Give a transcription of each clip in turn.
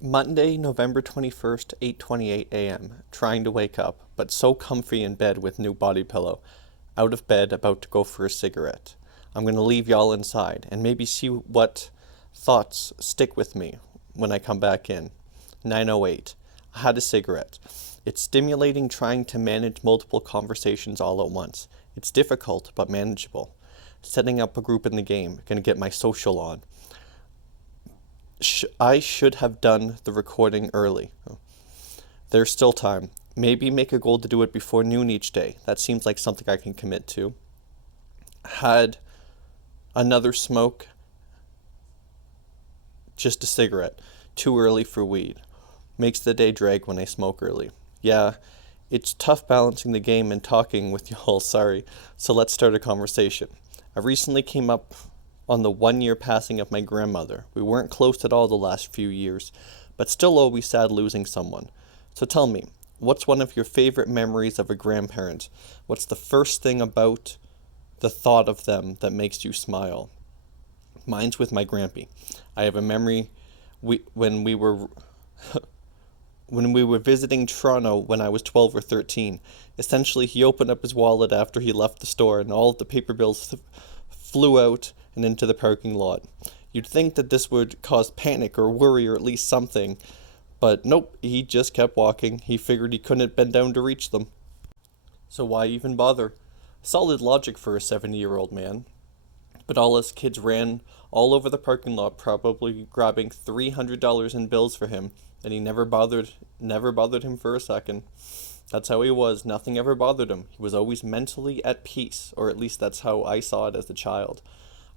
Monday, November 21st, 8:28 a.m. Trying to wake up, but so comfy in bed with new body pillow. Out of bed, about to go for a cigarette. I'm going to leave y'all inside and maybe see what thoughts stick with me when I come back in. 9:08. I had a cigarette. It's stimulating trying to manage multiple conversations all at once. It's difficult, but manageable. Setting up a group in the game, gonna get my social on. I should have done the recording early. There's still time. Maybe make a goal to do it before noon each day. That seems like something I can commit to. Had another smoke, just a cigarette. Too early for weed. Makes the day drag when I smoke early. Yeah, it's tough balancing the game and talking with y'all, sorry. So let's start a conversation. I recently came up on the 1 year passing of my grandmother. We weren't close at all the last few years, but still always sad losing someone. So tell me, what's one of your favorite memories of a grandparent? What's the first thing about the thought of them that makes you smile? Mine's with my grampy. I have a memory when we were when we were visiting Toronto when I was 12 or 13. Essentially, he opened up his wallet after he left the store and all of the paper bills flew out and into the parking lot. You'd think that this would cause panic or worry or at least something, but nope, he just kept walking. He figured he couldn't bend down to reach them. So why even bother? Solid logic for a 70-year-old man. But all us kids ran all over the parking lot, probably grabbing $300 in bills for him, and he never bothered him for a second. That's how he was. Nothing ever bothered him. He was always mentally at peace, or at least that's how I saw it as a child.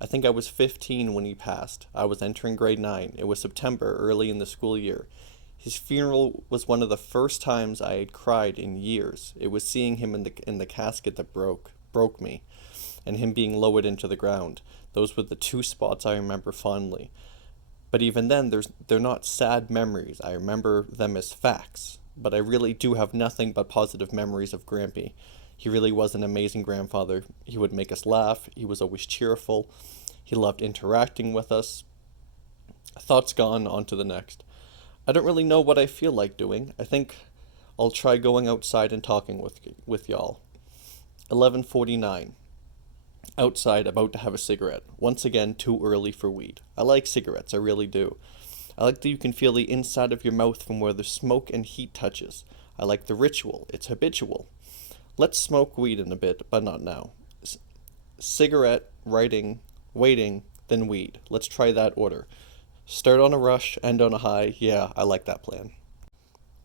I think I was 15 when he passed. I was entering grade 9. It was September, early in the school year. His funeral was one of the first times I had cried in years. It was seeing him in the casket that broke me, and him being lowered into the ground. Those were the two spots I remember fondly. But even then, they're not sad memories. I remember them as facts. But I really do have nothing but positive memories of Grampy. He really was an amazing grandfather. He would make us laugh. He was always cheerful. He loved interacting with us. Thoughts gone, on to the next. I don't really know what I feel like doing. I think I'll try going outside and talking with y'all. 11:49. Outside, about to have a cigarette. Once again, too early for weed. I like cigarettes, I really do. I like that you can feel the inside of your mouth from where the smoke and heat touches. I like the ritual. It's habitual. Let's smoke weed in a bit, but not now. Cigarette, writing, waiting, then weed. Let's try that order. Start on a rush, end on a high. Yeah, I like that plan.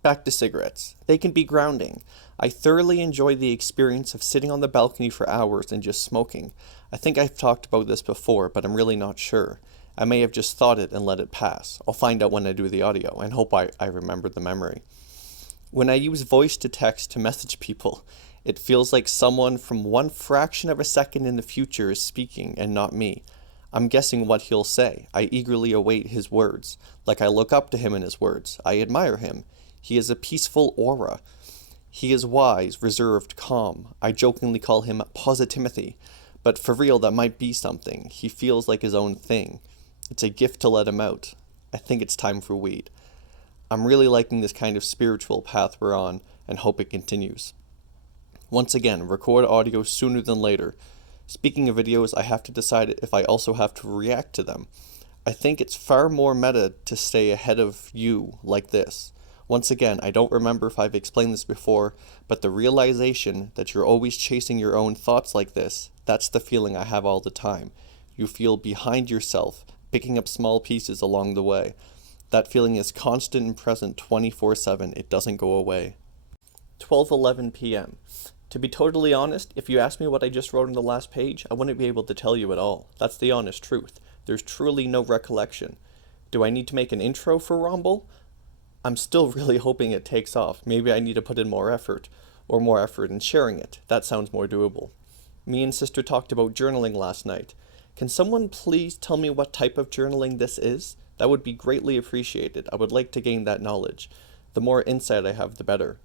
Back to cigarettes. They can be grounding. I thoroughly enjoy the experience of sitting on the balcony for hours and just smoking. I think I've talked about this before, but I'm really not sure. I may have just thought it and let it pass. I'll find out when I do the audio and hope I remember the memory. When I use voice to text to message people, it feels like someone from one fraction of a second in the future is speaking and not me. I'm guessing what he'll say. I eagerly await his words. Like I look up to him in his words. I admire him. He has a peaceful aura. He is wise, reserved, calm. I jokingly call him Positimothy. But for real, that might be something. He feels like his own thing. It's a gift to let him out. I think it's time for weed. I'm really liking this kind of spiritual path we're on and hope it continues. Once again, record audio sooner than later. Speaking of videos, I have to decide if I also have to react to them. I think it's far more meta to stay ahead of you like this. Once again, I don't remember if I've explained this before, but the realization that you're always chasing your own thoughts like this, that's the feeling I have all the time. You feel behind yourself, picking up small pieces along the way. That feeling is constant and present 24/7. It doesn't go away. 12:11 p.m. To be totally honest, if you asked me what I just wrote on the last page, I wouldn't be able to tell you at all. That's the honest truth. There's truly no recollection. Do I need to make an intro for Wrombl? I'm still really hoping it takes off. Maybe I need to put in more effort in sharing it. That sounds more doable. Me and sister talked about journaling last night. Can someone please tell me what type of journaling this is? That would be greatly appreciated. I would like to gain that knowledge. The more insight I have, the better.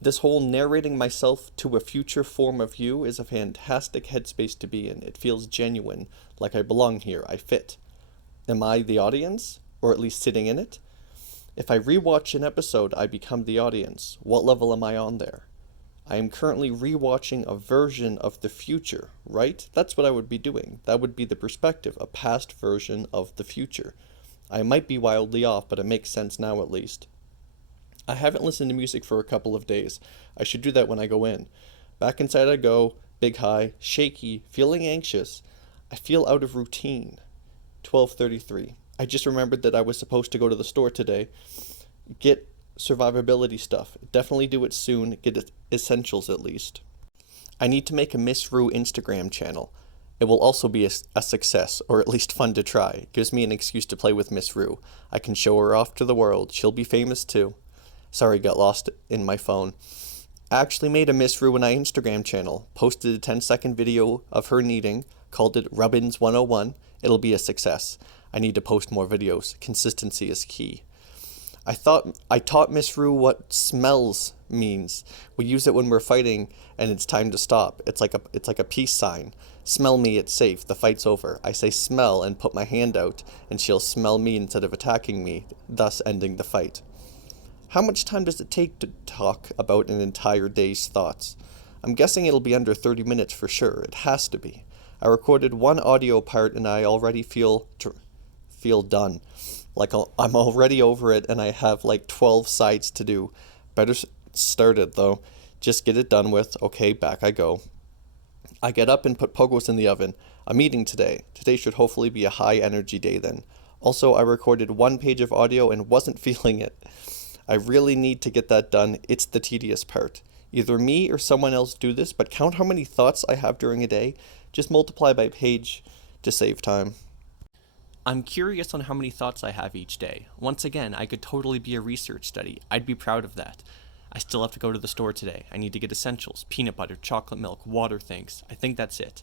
This whole narrating myself to a future form of you is a fantastic headspace to be in. It feels genuine, like I belong here, I fit. Am I the audience? Or at least sitting in it? If I rewatch an episode, I become the audience. What level am I on there? I am currently rewatching a version of the future, right? That's what I would be doing. That would be the perspective, a past version of the future. I might be wildly off, but it makes sense now at least. I haven't listened to music for a couple of days. I should do that when I go in. Back inside I go, big high, shaky, feeling anxious. I feel out of routine. 12:33. I just remembered that I was supposed to go to the store today. Get survivability stuff. Definitely do it soon. Get essentials at least. I need to make a Miss Rue Instagram channel. It will also be a success, or at least fun to try. It gives me an excuse to play with Miss Rue. I can show her off to the world. She'll be famous too. Sorry, got lost in my phone. I actually made a Miss Rue and I Instagram channel. Posted a 10-second video of her kneading. Called it Rubbins 101. It'll be a success. I need to post more videos. Consistency is key. I taught Miss Rue what smells means. We use it when we're fighting and it's time to stop. It's like a peace sign. Smell me, it's safe. The fight's over. I say smell and put my hand out, and she'll smell me instead of attacking me, thus ending the fight. How much time does it take to talk about an entire day's thoughts? I'm guessing it'll be under 30 minutes for sure. It has to be. I recorded one audio part and I already feel done. Like I'm already over it and I have like 12 sides to do. Better start it though. Just get it done with. Okay, back I go. I get up and put pogos in the oven. I'm eating today. Today should hopefully be a high energy day then. Also, I recorded 1 page of audio and wasn't feeling it. I really need to get that done. It's the tedious part. Either me or someone else do this, but count how many thoughts I have during a day. Just multiply by page to save time. I'm curious on how many thoughts I have each day. Once again, I could totally be a research study. I'd be proud of that. I still have to go to the store today. I need to get essentials, peanut butter, chocolate milk, water things. I think that's it.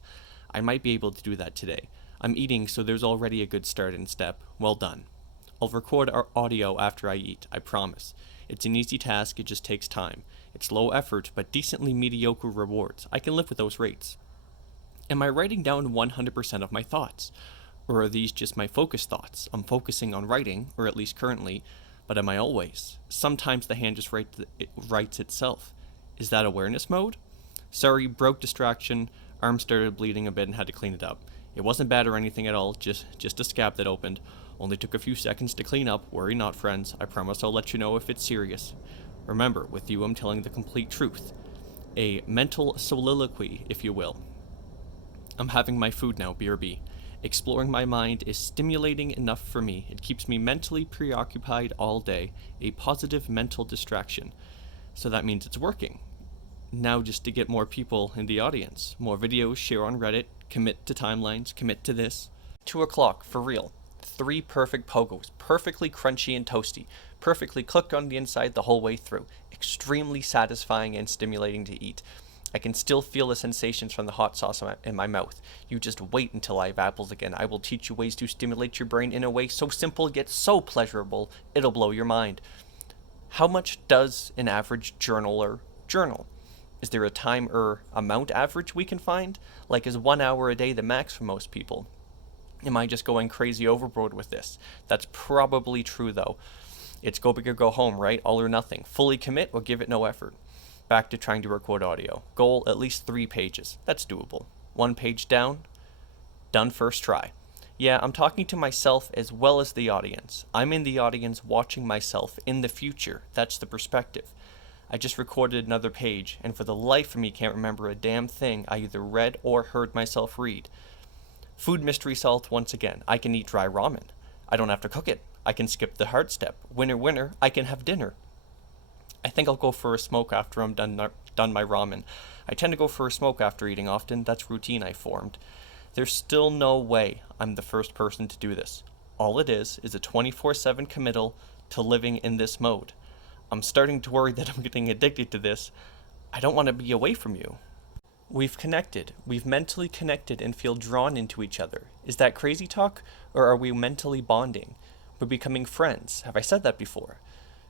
I might be able to do that today. I'm eating, so there's already a good start and step. Well done. I'll record our audio after I eat, I promise. It's an easy task, it just takes time. It's low effort, but decently mediocre rewards. I can live with those rates. Am I writing down 100% of my thoughts? Or are these just my focus thoughts? I'm focusing on writing, or at least currently, but am I always? Sometimes the hand just writes itself. Is that awareness mode? Sorry, broke distraction, arm started bleeding a bit and had to clean it up. It wasn't bad or anything at all, just a scab that opened. Only took a few seconds to clean up. Worry not, friends. I promise I'll let you know if it's serious. Remember, with you I'm telling the complete truth. A mental soliloquy, if you will. I'm having my food now, BRB. Exploring my mind is stimulating enough for me. It keeps me mentally preoccupied all day. A positive mental distraction. So that means it's working. Now just to get more people in the audience. More videos, share on Reddit, commit to timelines, commit to this. 2 o'clock, for real. 3 perfect pogos, perfectly crunchy and toasty, perfectly cooked on the inside the whole way through, extremely satisfying and stimulating to eat. I can still feel the sensations from the hot sauce in my mouth. You just wait until I have apples again. I will teach you ways to stimulate your brain in a way so simple yet so pleasurable, it'll blow your mind. How much does an average journaler journal? Is there a time or amount average we can find? Like, is 1 hour a day the max for most people? Am I just going crazy overboard with this? That's probably true though. It's go big or go home, right? All or nothing. Fully commit or give it no effort. Back to trying to record audio. Goal, at least 3 pages. That's doable. 1 page down. Done first try. Yeah, I'm talking to myself as well as the audience. I'm in the audience watching myself in the future. That's the perspective. I just recorded another page, and for the life of me can't remember a damn thing I either read or heard myself read. Food mystery solved once again. I can eat dry ramen. I don't have to cook it. I can skip the hard step. Winner, winner, I can have dinner. I think I'll go for a smoke after I'm done my ramen. I tend to go for a smoke after eating often. That's routine I formed. There's still no way I'm the first person to do this. All it is a 24/7 committal to living in this mode. I'm starting to worry that I'm getting addicted to this. I don't want to be away from you. We've connected. We've mentally connected and feel drawn into each other. Is that crazy talk? Or are we mentally bonding? We're becoming friends. Have I said that before?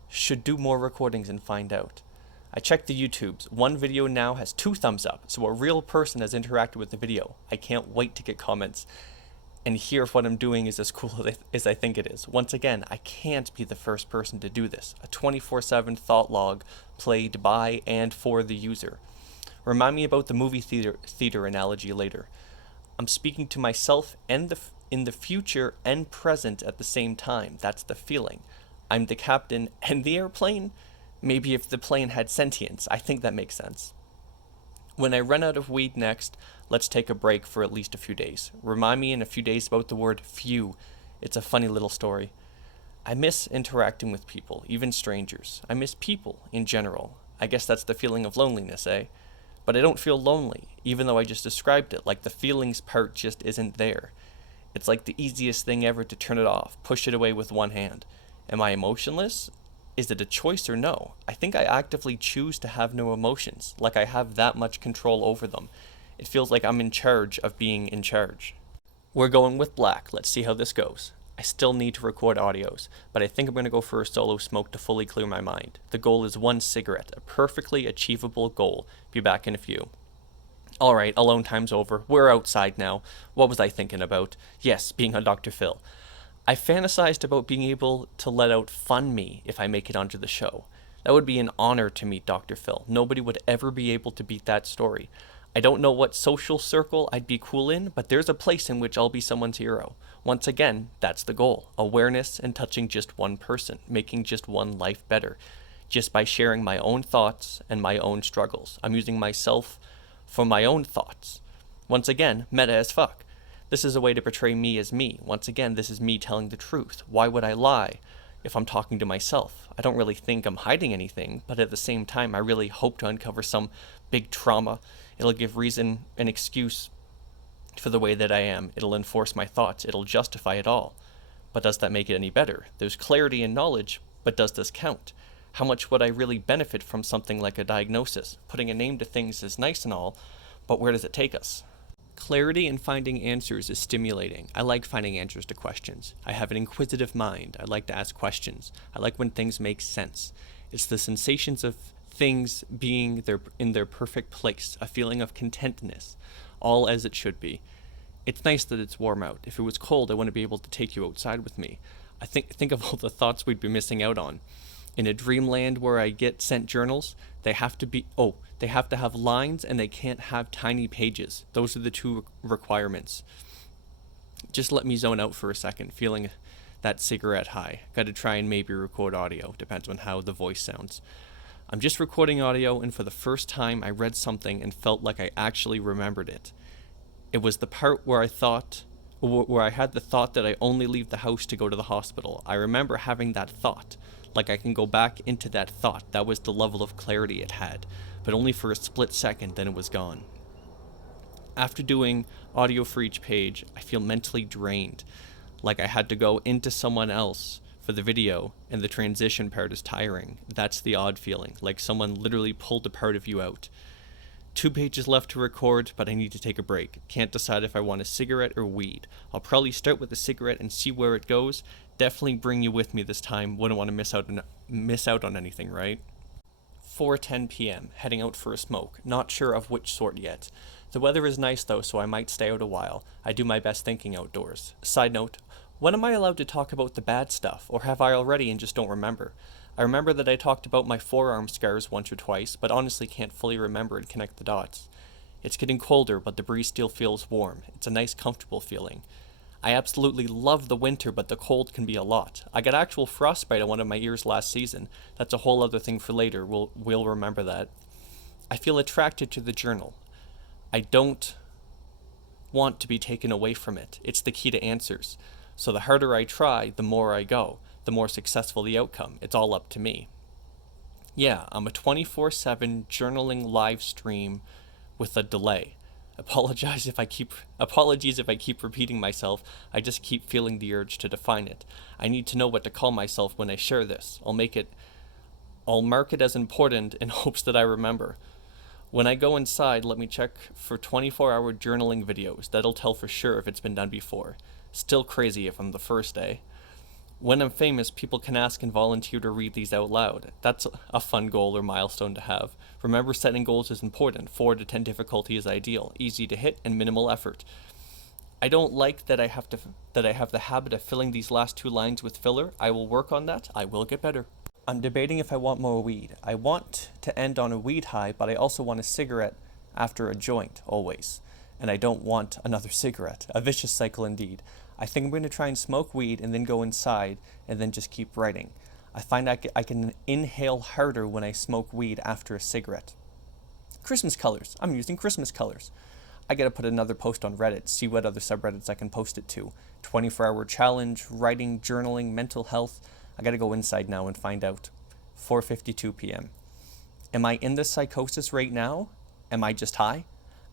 Should do more recordings and find out. I checked the YouTubes. One video now has 2 thumbs up, so a real person has interacted with the video. I can't wait to get comments. and hear if what I'm doing is as cool as I think it is. Once again, I can't be the first person to do this. A 24/7 thought log played by and for the user. Remind me about the movie theater analogy later. I'm speaking to myself and in the future and present at the same time. That's the feeling. I'm the captain and the airplane. Maybe if the plane had sentience. I think that makes sense. When I run out of weed next, let's take a break for at least a few days. Remind me in a few days about the word few. It's a funny little story. I miss interacting with people, even strangers. I miss people in general. I guess that's the feeling of loneliness, eh? But I don't feel lonely, even though I just described it, like the feelings part just isn't there. It's like the easiest thing ever to turn it off, push it away with one hand. Am I emotionless? Is it a choice or no? I think I actively choose to have no emotions, like I have that much control over them. It feels like I'm in charge of being in charge. We're going with black. Let's see how this goes. I still need to record audios, but I think I'm going to go for a solo smoke to fully clear my mind. The goal is 1 cigarette, a perfectly achievable goal. Be back in a few. Alright, alone time's over. We're outside now. What was I thinking about? Yes, being on Dr. Phil. I fantasized about being able to let out fun me if I make it onto the show. That would be an honor to meet Dr. Phil. Nobody would ever be able to beat that story. I don't know what social circle I'd be cool in, but there's a place in which I'll be someone's hero. Once again, that's the goal. Awareness and touching just one person, making just one life better. Just by sharing my own thoughts and my own struggles. I'm using myself for my own thoughts. Once again, meta as fuck. This is a way to portray me as me. Once again, this is me telling the truth. Why would I lie if I'm talking to myself? I don't really think I'm hiding anything, but at the same time, I really hope to uncover some big trauma. It'll give reason and excuse for the way that I am. It'll enforce my thoughts. It'll justify it all. But does that make it any better? There's clarity and knowledge, but does this count? How much would I really benefit from something like a diagnosis? Putting a name to things is nice and all, but where does it take us? Clarity in finding answers is stimulating. I like finding answers to questions. I have an inquisitive mind. I like to ask questions. I like when things make sense. It's the sensations of things being in their perfect place, a feeling of contentness, all as it should be. It's nice that it's warm out. If it was cold, I wouldn't be able to take you outside with me. I think of all the thoughts we'd be missing out on. In a dreamland where I get sent journals, they have to have lines and they can't have tiny pages. Those are the two requirements. Just let me zone out for a second, feeling that cigarette high. Gotta try and maybe record audio, depends on how the voice sounds. I'm just recording audio, and for the first time I read something and felt like I actually remembered it. It was the part where I had the thought that I only leave the house to go to the hospital. I remember having that thought. Like I can go back into that thought. That was the level of clarity it had, but only for a split second, then it was gone. After doing audio for each page, I feel mentally drained, like I had to go into someone else for the video, and the transition part is tiring. That's the odd feeling, like someone literally pulled a part of you out. 2 pages left to record, but I need to take a break. Can't decide if I want a cigarette or weed. I'll probably start with a cigarette and see where it goes. Definitely bring you with me this time. Wouldn't want to miss out on anything, right? 4:10 p.m. Heading out for a smoke. Not sure of which sort yet. The weather is nice though, so I might stay out a while. I do my best thinking outdoors. Side note, when am I allowed to talk about the bad stuff, or have I already and just don't remember? I remember that I talked about my forearm scars once or twice, but honestly can't fully remember and connect the dots. It's getting colder, but the breeze still feels warm. It's a nice, comfortable feeling. I absolutely love the winter, but the cold can be a lot. I got actual frostbite on one of my ears last season. That's a whole other thing for later. We'll remember that. I feel attracted to the journal. I don't want to be taken away from it. It's the key to answers. So the harder I try, the more I go. The more successful the outcome. It's all up to me. Yeah, I'm a 24/7 journaling live stream with a delay. Apologies if I keep repeating myself. I just keep feeling the urge to define it. I need to know what to call myself when I share this. I'll mark it as important in hopes that I remember. When I go inside, let me check for 24-hour journaling videos. That'll tell for sure if it's been done before. Still crazy if I'm the first day. When I'm famous, people can ask and volunteer to read these out loud. That's a fun goal or milestone to have. Remember, setting goals is important. 4 to 10 difficulty is ideal, easy to hit, and minimal effort. I don't like that I have the habit of filling these last two lines with filler. I will work on that. I will get better. I'm debating if I want more weed. I want to end on a weed high, but I also want a cigarette after a joint, always. And I don't want another cigarette. A vicious cycle indeed. I think I'm going to try and smoke weed and then go inside and then just keep writing. I find I can inhale harder when I smoke weed after a cigarette. Christmas colors. I'm using Christmas colors. I gotta put another post on Reddit, see what other subreddits I can post it to. 24-hour challenge, writing, journaling, mental health. I gotta go inside now and find out. 4:52 p.m. Am I in this psychosis right now? Am I just high?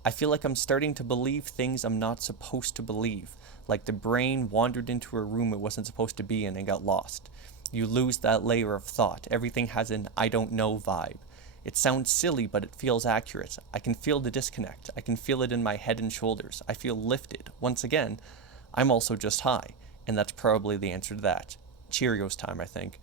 I feel like I'm starting to believe things I'm not supposed to believe, like the brain wandered into a room it wasn't supposed to be in and got lost. You lose that layer of thought. Everything has an I don't know vibe. It sounds silly, but it feels accurate. I can feel the disconnect. I can feel it in my head and shoulders. I feel lifted. Once again, I'm also just high, and that's probably the answer to that. Cheerios time, I think.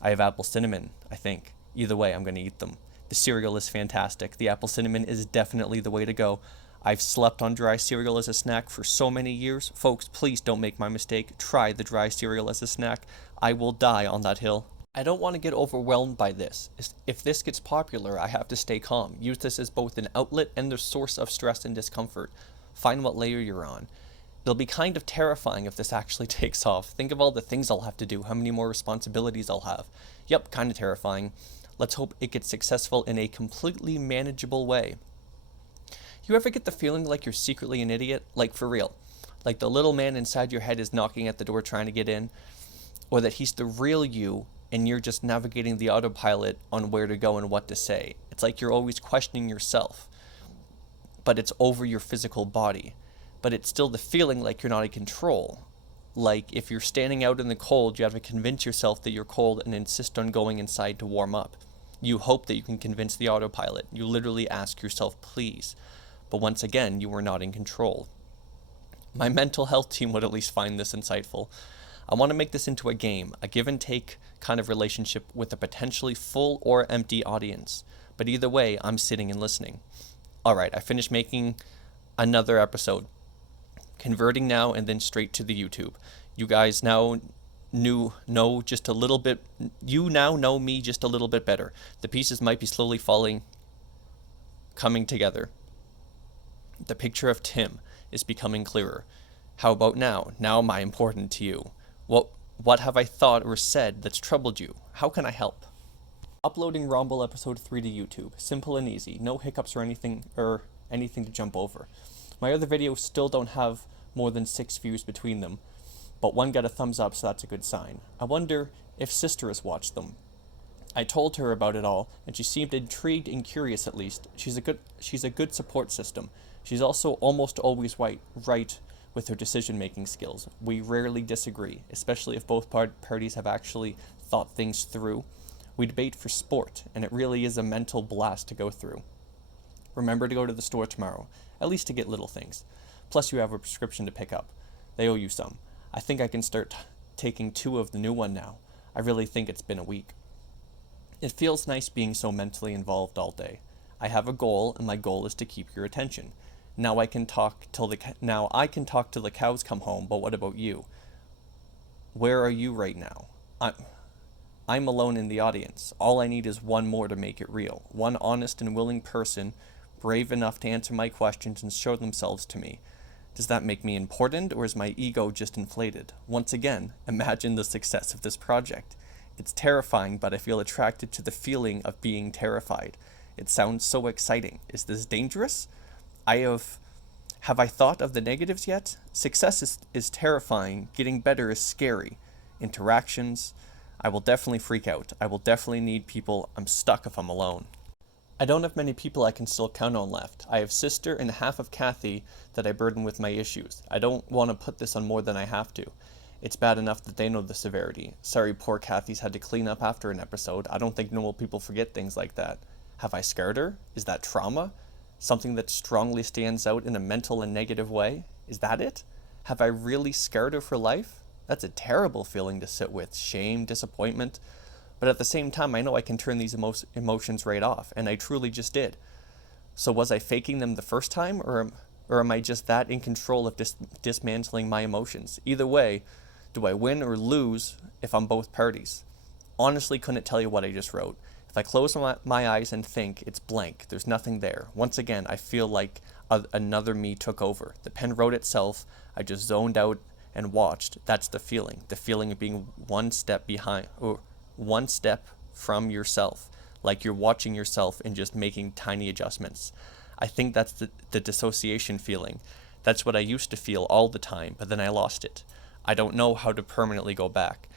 I have apple cinnamon, I think. Either way, I'm going to eat them. The cereal is fantastic. The apple cinnamon is definitely the way to go. I've slept on dry cereal as a snack for so many years. Folks, please don't make my mistake. Try the dry cereal as a snack. I will die on that hill. I don't want to get overwhelmed by this. If this gets popular, I have to stay calm. Use this as both an outlet and the source of stress and discomfort. Find what layer you're on. It'll be kind of terrifying if this actually takes off. Think of all the things I'll have to do, how many more responsibilities I'll have. Yep, kind of terrifying. Let's hope it gets successful in a completely manageable way. You ever get the feeling like you're secretly an idiot? Like for real. Like the little man inside your head is knocking at the door trying to get in? Or that he's the real you and you're just navigating the autopilot on where to go and what to say. It's like you're always questioning yourself, but it's over your physical body. But it's still the feeling like you're not in control. Like if you're standing out in the cold, you have to convince yourself that you're cold and insist on going inside to warm up. You hope that you can convince the autopilot. You literally ask yourself, please. But once again, you are not in control. My mental health team would at least find this insightful. I want to make this into a game, a give and take kind of relationship with a potentially full or empty audience. But either way, I'm sitting and listening. Alright, I finished making another episode. Converting now and then straight to the YouTube. You guys now know just a little bit. You now know me just a little bit better. The pieces might be slowly coming together. The picture of Tim is becoming clearer. How about now? Now am I important to you? What have I thought or said that's troubled you? How can I help? Uploading Wrombl episode 3 to YouTube. Simple and easy. No hiccups or anything to jump over. My other videos still don't have more than 6 views between them, but one got a thumbs up, so that's a good sign. I wonder if Sister has watched them. I told her about it all, and she seemed intrigued and curious at least. She's a good support system. She's also almost always right with her decision-making skills. We rarely disagree, especially if both parties have actually thought things through. We debate for sport, and it really is a mental blast to go through. Remember to go to the store tomorrow, at least to get little things. Plus you have a prescription to pick up. They owe you some. I think I can start taking 2 of the new one now. I really think it's been a week. It feels nice being so mentally involved all day. I have a goal, and my goal is to keep your attention. Now I can talk till the cows come home, but what about you? Where are you right now? I'm alone in the audience. All I need is one more to make it real. One honest and willing person, brave enough to answer my questions and show themselves to me. Does that make me important, or is my ego just inflated? Once again, imagine the success of this project. It's terrifying, but I feel attracted to the feeling of being terrified. It sounds so exciting. Is this dangerous? Have I thought of the negatives yet? Success is terrifying. Getting better is scary. Interactions. I will definitely freak out. I will definitely need people. I'm stuck if I'm alone. I don't have many people I can still count on left. I have Sister and half of Kathy that I burden with my issues. I don't want to put this on more than I have to. It's bad enough that they know the severity. Sorry poor Kathy's had to clean up after an episode. I don't think normal people forget things like that. Have I scared her? Is that trauma? Something that strongly stands out in a mental and negative way? Is that it? Have I really scared her for life? That's a terrible feeling to sit with. Shame, disappointment. But at the same time, I know I can turn these emotions right off, and I truly just did. So was I faking them the first time, or Or am I just that in control of dismantling my emotions? Either way, do I win or lose if I'm both parties? Honestly, couldn't tell you what I just wrote. If I close my eyes and think, it's blank. There's nothing there. Once again, I feel like another me took over. The pen wrote itself. I just zoned out and watched. That's the feeling. The feeling of being one step behind, or one step from yourself. Like you're watching yourself and just making tiny adjustments. I think that's the dissociation feeling. That's what I used to feel all the time, but then I lost it. I don't know how to permanently go back,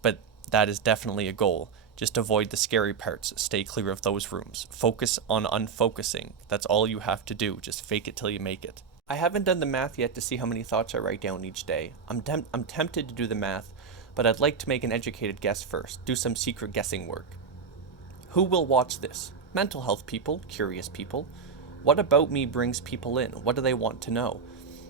but that is definitely a goal. Just avoid the scary parts. Stay clear of those rooms. Focus on unfocusing. That's all you have to do. Just fake it till you make it. I haven't done the math yet to see how many thoughts I write down each day. I'm tempted to do the math, but I'd like to make an educated guess first. Do some secret guessing work. Who will watch this? Mental health people, curious people. What about me brings people in? What do they want to know?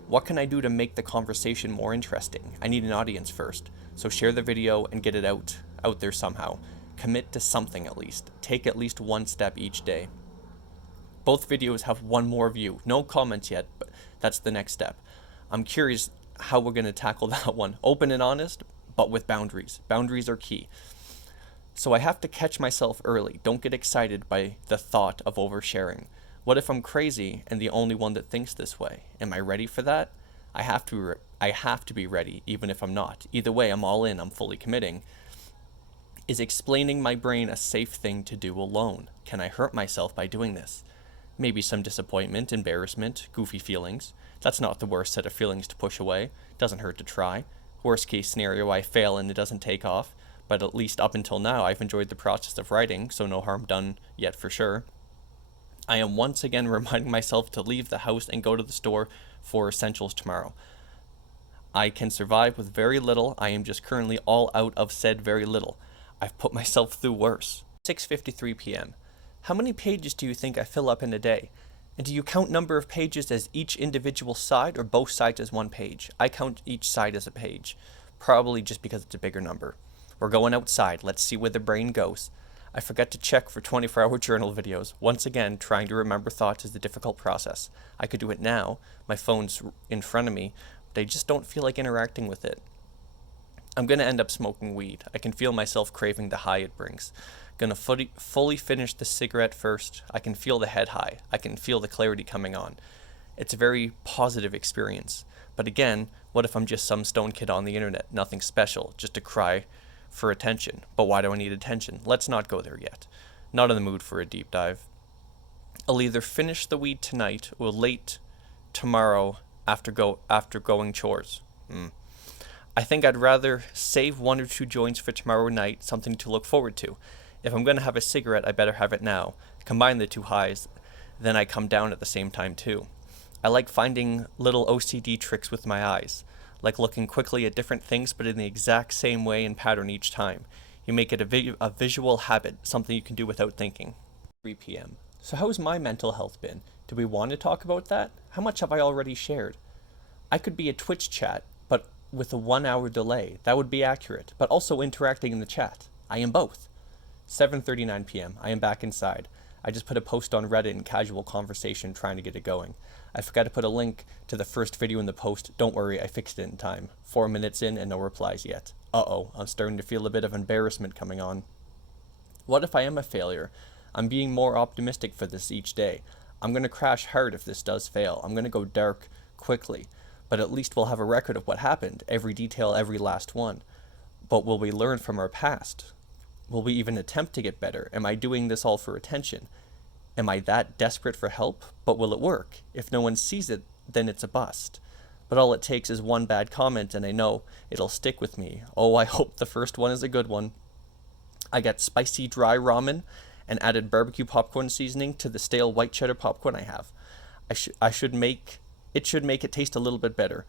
What can I do to make the conversation more interesting? I need an audience first, so share the video and get it out there somehow. Commit to something at least. Take at least one step each day. Both videos have one more view. No comments yet, but that's the next step. I'm curious how we're going to tackle that one. Open and honest, but with boundaries. Boundaries are key. So I have to catch myself early. Don't get excited by the thought of oversharing. What if I'm crazy and the only one that thinks this way? Am I ready for that? I have to be ready, even if I'm not. Either way, I'm all in. I'm fully committing. Is explaining my brain a safe thing to do alone? Can I hurt myself by doing this? Maybe some disappointment, embarrassment, goofy feelings. That's not the worst set of feelings to push away. Doesn't hurt to try. Worst case scenario, I fail and it doesn't take off. But at least up until now, I've enjoyed the process of writing, so no harm done yet for sure. I am once again reminding myself to leave the house and go to the store for essentials tomorrow. I can survive with very little. I am just currently all out of said very little. I've put myself through worse. 6:53 p.m. How many pages do you think I fill up in a day? And do you count number of pages as each individual side or both sides as one page? I count each side as a page, probably just because it's a bigger number. We're going outside. Let's see where the brain goes. I forgot to check for 24-hour journal videos. Once again, trying to remember thoughts is the difficult process. I could do it now. My phone's in front of me, but I just don't feel like interacting with it. I'm going to end up smoking weed. I can feel myself craving the high it brings. Gonna fully finish the cigarette first. I can feel the head high. I can feel the clarity coming on. It's a very positive experience. But again, what if I'm just some stone kid on the internet? Nothing special, just a cry for attention. But why do I need attention? Let's not go there yet. Not in the mood for a deep dive. I'll either finish the weed tonight or late tomorrow after going chores. I think I'd rather save 1 or 2 joints for tomorrow night, something to look forward to. If I'm going to have a cigarette, I better have it now. Combine the two highs, then I come down at the same time too. I like finding little OCD tricks with my eyes, like looking quickly at different things but in the exact same way and pattern each time. You make it a visual habit, something you can do without thinking. 3 p.m. So how's my mental health been? Do we want to talk about that? How much have I already shared? I could be a Twitch chat, but with a 1-hour delay. That would be accurate, but also interacting in the chat. I am both. 7:39 p.m. I am back inside. I just put a post on Reddit in casual conversation trying to get it going. I forgot to put a link to the first video in the post. Don't worry, I fixed it in time. 4 minutes in and no replies yet. Uh-oh, I'm starting to feel a bit of embarrassment coming on. What if I am a failure? I'm being more optimistic for this each day. I'm going to crash hard if this does fail. I'm going to go dark quickly. But at least we'll have a record of what happened, every detail, every last one. But will we learn from our past? Will we even attempt to get better? Am I doing this all for attention? Am I that desperate for help? But will it work? If no one sees it, then it's a bust. But all it takes is one bad comment and I know it'll stick with me. Oh, I hope the first one is a good one. I got spicy dry ramen and added barbecue popcorn seasoning to the stale white cheddar popcorn I have. It should make it taste a little bit better.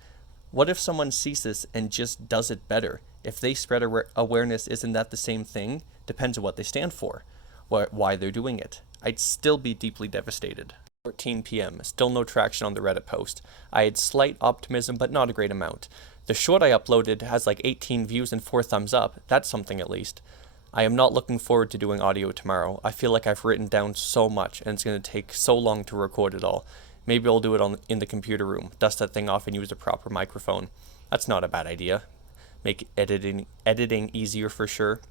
What if someone sees this and just does it better? If they spread awareness, isn't that the same thing? Depends on what they stand for, why they're doing it. I'd still be deeply devastated. 14 p.m. Still no traction on the Reddit post. I had slight optimism, but not a great amount. The short I uploaded has like 18 views and 4 thumbs up. That's something at least. I am not looking forward to doing audio tomorrow. I feel like I've written down so much, and it's going to take so long to record it all. Maybe I'll do it in the computer room, dust that thing off and use a proper microphone. That's not a bad idea. Make editing easier for sure.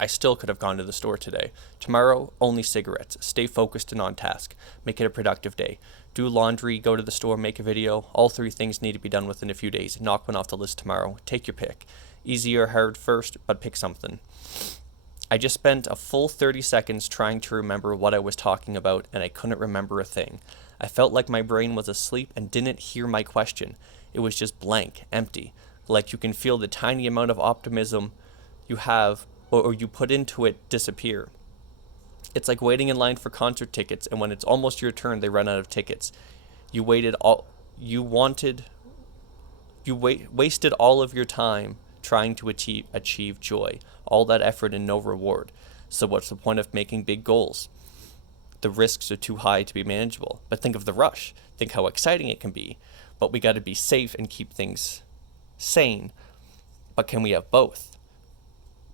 I still could have gone to the store today. Tomorrow, only cigarettes. Stay focused and on task. Make it a productive day. Do laundry, go to the store, make a video. All three things need to be done within a few days. Knock one off the list tomorrow. Take your pick. Easy or hard first, but pick something. I just spent a full 30 seconds trying to remember what I was talking about, and I couldn't remember a thing. I felt like my brain was asleep and didn't hear my question. It was just blank, empty. Like you can feel the tiny amount of optimism you have or you put into it disappear. It's like waiting in line for concert tickets, and when it's almost your turn, they run out of tickets. Wasted all of your time trying to achieve joy, all that effort and no reward. So what's the point of making big goals? The risks are too high to be manageable. But think of the rush. Think how exciting it can be. But we got to be safe and keep things sane. But can we have both?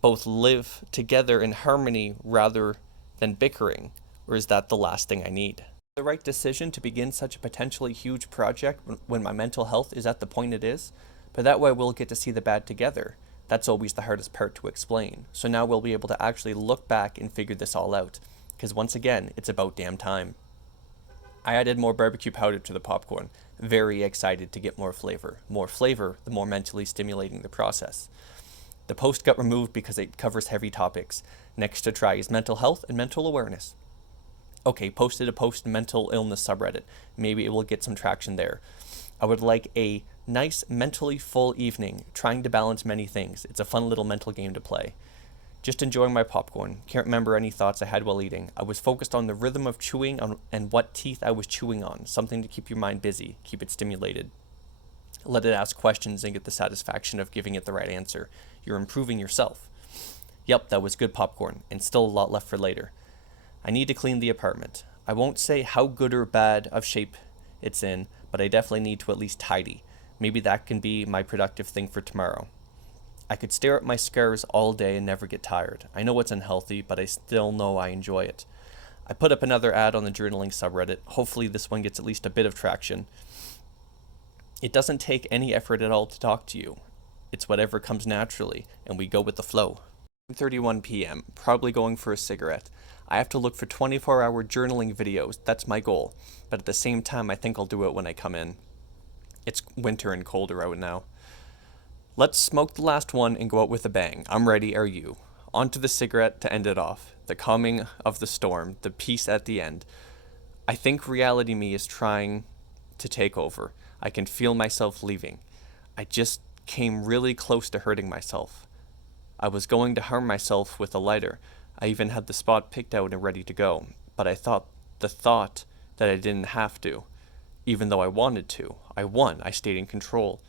Both live together in harmony rather than bickering? Or is that the last thing I need? The right decision to begin such a potentially huge project when my mental health is at the point it is? But that way we'll get to see the bad together. That's always the hardest part to explain. So now we'll be able to actually look back and figure this all out. Because once again, it's about damn time. I added more barbecue powder to the popcorn. Very excited to get more flavor. More flavor, the more mentally stimulating the process. The post got removed because it covers heavy topics. Next to try is mental health and mental awareness. Okay, posted a post in mental illness subreddit. Maybe it will get some traction there. I would like a nice mentally full evening, trying to balance many things. It's a fun little mental game to play. Just enjoying my popcorn. Can't remember any thoughts I had while eating. I was focused on the rhythm of chewing and what teeth I was chewing on. Something to keep your mind busy, keep it stimulated. Let it ask questions and get the satisfaction of giving it the right answer. You're improving yourself. Yep, that was good popcorn, and still a lot left for later. I need to clean the apartment. I won't say how good or bad of shape it's in, but I definitely need to at least tidy. Maybe that can be my productive thing for tomorrow. I could stare at my scars all day and never get tired. I know it's unhealthy, but I still know I enjoy it. I put up another ad on the journaling subreddit. Hopefully this one gets at least a bit of traction. It doesn't take any effort at all to talk to you. It's whatever comes naturally, and we go with the flow. 9:31 p.m., probably going for a cigarette. I have to look for 24-hour journaling videos. That's my goal. But at the same time, I think I'll do it when I come in. It's winter and colder out now. Let's smoke the last one and go out with a bang. I'm ready, are you? On to the cigarette to end it off. The calming of the storm, the peace at the end. I think reality me is trying to take over. I can feel myself leaving. I just came really close to hurting myself. I was going to harm myself with a lighter. I even had the spot picked out and ready to go. But I thought that I didn't have to. Even though I wanted to. I won. I stayed in control.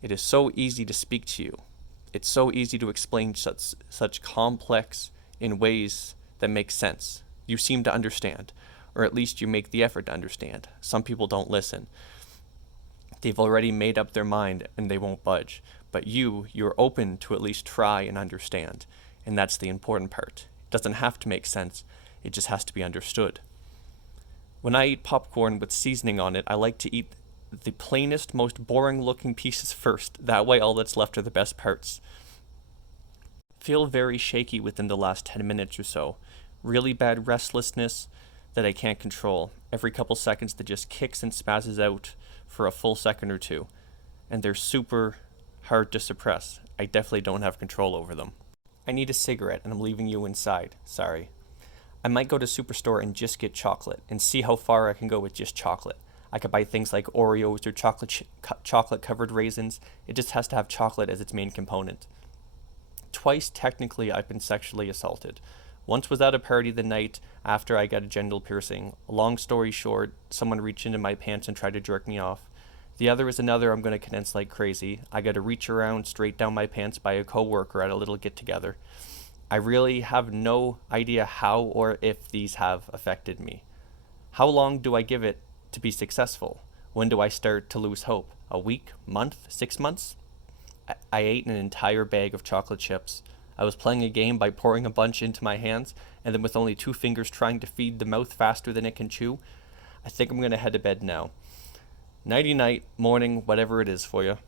It is so easy to speak to you. It's so easy to explain such complex in ways that make sense. You seem to understand. Or at least you make the effort to understand. Some people don't listen. They've already made up their mind and they won't budge. But you're open to at least try and understand. And that's the important part. It doesn't have to make sense. It just has to be understood. When I eat popcorn with seasoning on it, I like to eat the plainest, most boring looking pieces first. That way all that's left are the best parts. Feel very shaky within the last 10 minutes or so. Really bad restlessness that I can't control. Every couple seconds that just kicks and spazzes out for a full second or two. And they're super hard to suppress. I definitely don't have control over them. I need a cigarette and I'm leaving you inside. Sorry. I might go to Superstore and just get chocolate and see how far I can go with just chocolate. I could buy things like Oreos or chocolate covered raisins. It just has to have chocolate as its main component. Twice technically I've been sexually assaulted. Once was at a party the night after I got a genital piercing. Long story short, someone reached into my pants and tried to jerk me off. The other is another I'm going to condense like crazy. I got to reach around straight down my pants by a coworker at a little get-together. I really have no idea how or if these have affected me. How long do I give it to be successful? When do I start to lose hope? A week? Month? 6 months? I ate an entire bag of chocolate chips. I was playing a game by pouring a bunch into my hands, and then with only 2 fingers trying to feed the mouth faster than it can chew. I think I'm gonna head to bed now. Nighty night, morning, whatever it is for you.